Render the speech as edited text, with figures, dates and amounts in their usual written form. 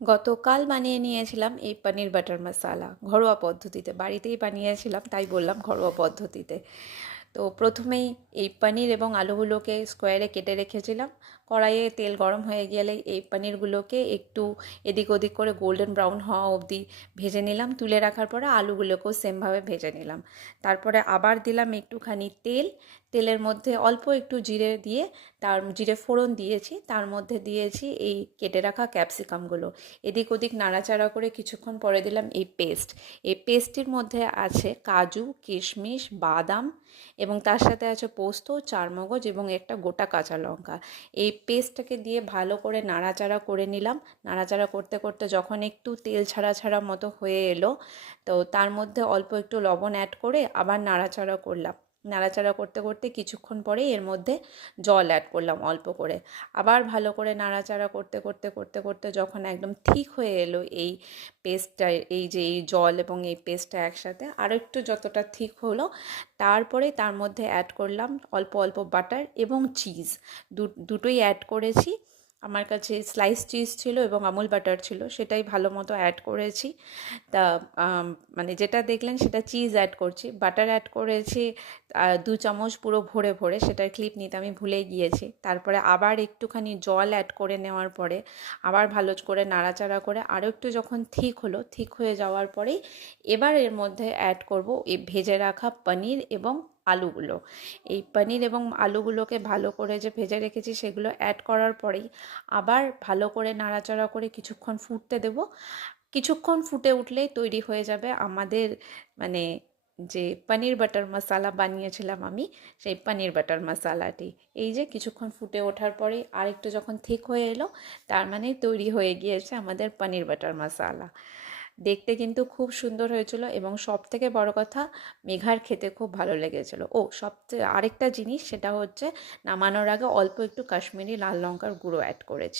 গতকাল বানিয়ে নিয়েছিলাম এই পনির বাটার মশালা ঘরোয়া পদ্ধতিতে, বাড়িতেই বানিয়েছিলাম তাই বললাম ঘরোয়া পদ্ধতিতে। তো প্রথমেই এই পনির এবং আলুগুলোকে স্কোয়ারে কেটে রেখেছিলাম। কড়াইয়ে তেল গরম হয়ে গেলে এই পনিরগুলোকে একটু এদিক ওদিক করে গোল্ডেন ব্রাউন হওয়া অবধি ভেজে নিলাম। তুলে রাখার পরে আলুগুলোকেও সেমভাবে ভেজে নিলাম। তারপরে আবার দিলাম একটুখানি তেল। তেলের মধ্যে অল্প একটু জিরে দিয়ে, তার জিরে ফোড়ন দিয়েছি, তার মধ্যে দিয়েছি এই কেটে রাখা ক্যাপসিকামগুলো। এদিক ওদিক নাড়াচাড়া করে কিছুক্ষণ পরে দিলাম এই পেস্ট। এই পেস্টটির মধ্যে আছে কাজু, কিশমিশ, বাদাম এবং তার সাথে আছে পোস্ত, চারমগজ এবং একটা গোটা কাঁচা লঙ্কা। এই পেস্টটাকে দিয়ে ভালো করে নাড়াচাড়া করে নিলাম। নাড়াচাড়া করতে করতে যখন একটু তেল ছাড়া ছাড়া মতো হয়ে এলো, তো তার মধ্যে অল্প একটু লবণ অ্যাড করে আবার নাড়াচাড়া করলাম। নাড়াচাড়া করতে করতে কিছুক্ষণ পরে এর মধ্যে জল অ্যাড করলাম অল্প করে। আবার ভালো করে নাড়াচাড়া করতে করতে করতে করতে যখন একদম ঠিক হয়ে এলো এই পেস্টটা, এই যে এই জল এবং এই পেস্টটা একসাথে আরও একটু যতটা ঠিক হলো, তারপরে তার মধ্যে অ্যাড করলাম অল্প অল্প বাটার এবং চিজ। দুটোই অ্যাড করেছি। আমার কাছে স্লাইস চিজ ছিল এবং আমুল বাটার ছিল, সেটাই ভালো মতো অ্যাড করেছি। তা মানে যেটা দেখলেন সেটা চিজ অ্যাড করছি। বাটার অ্যাড করেছি 2 চামচ পুরো ভরে ভরে, সেটার ক্লিপ নিতে আমি ভুলে গিয়েছি। তারপরে আবার একটুখানি জল অ্যাড করে নেওয়ার পরে আবার ভালো করে নাড়াচাড়া করে আরও একটু যখন ঠিক হলো, ঠিক হয়ে যাওয়ার পরেই এবার এর মধ্যে অ্যাড করব এই ভেজে রাখা পনির এবং আলুগুলো। এই পনির এবং আলুগুলোকে ভালো করে যে ভেজে রেখেছি সেগুলো অ্যাড করার পরেই আবার ভালো করে নাড়াচাড়া করে কিছুক্ষণ ফুটতে দেব। কিছুক্ষণ ফুটে উঠলেই তৈরি হয়ে যাবে আমাদের মানে যে পনির বাটার মশালা বানিয়েছিলাম আমি, সেই পনির বাটার মশালাটি। এই যে কিছুক্ষণ ফুটে ওঠার পরেই আরেকটু যখন ঠিক হয়ে এলো, তার মানে তৈরি হয়ে গিয়েছে আমাদের পনির বাটার মশালা। দেখতে কিন্তু খুব সুন্দর হয়েছিল এবং সবথেকে বড় কথা, মেঘার খেতে খুব ভালো লেগেছিল। ও সবচেয়ে আরেকটা জিনিস, সেটা হচ্ছে নামানোর আগে অল্প একটু কাশ্মীরি লাল লঙ্কার গুঁড়ো অ্যাড করেছি।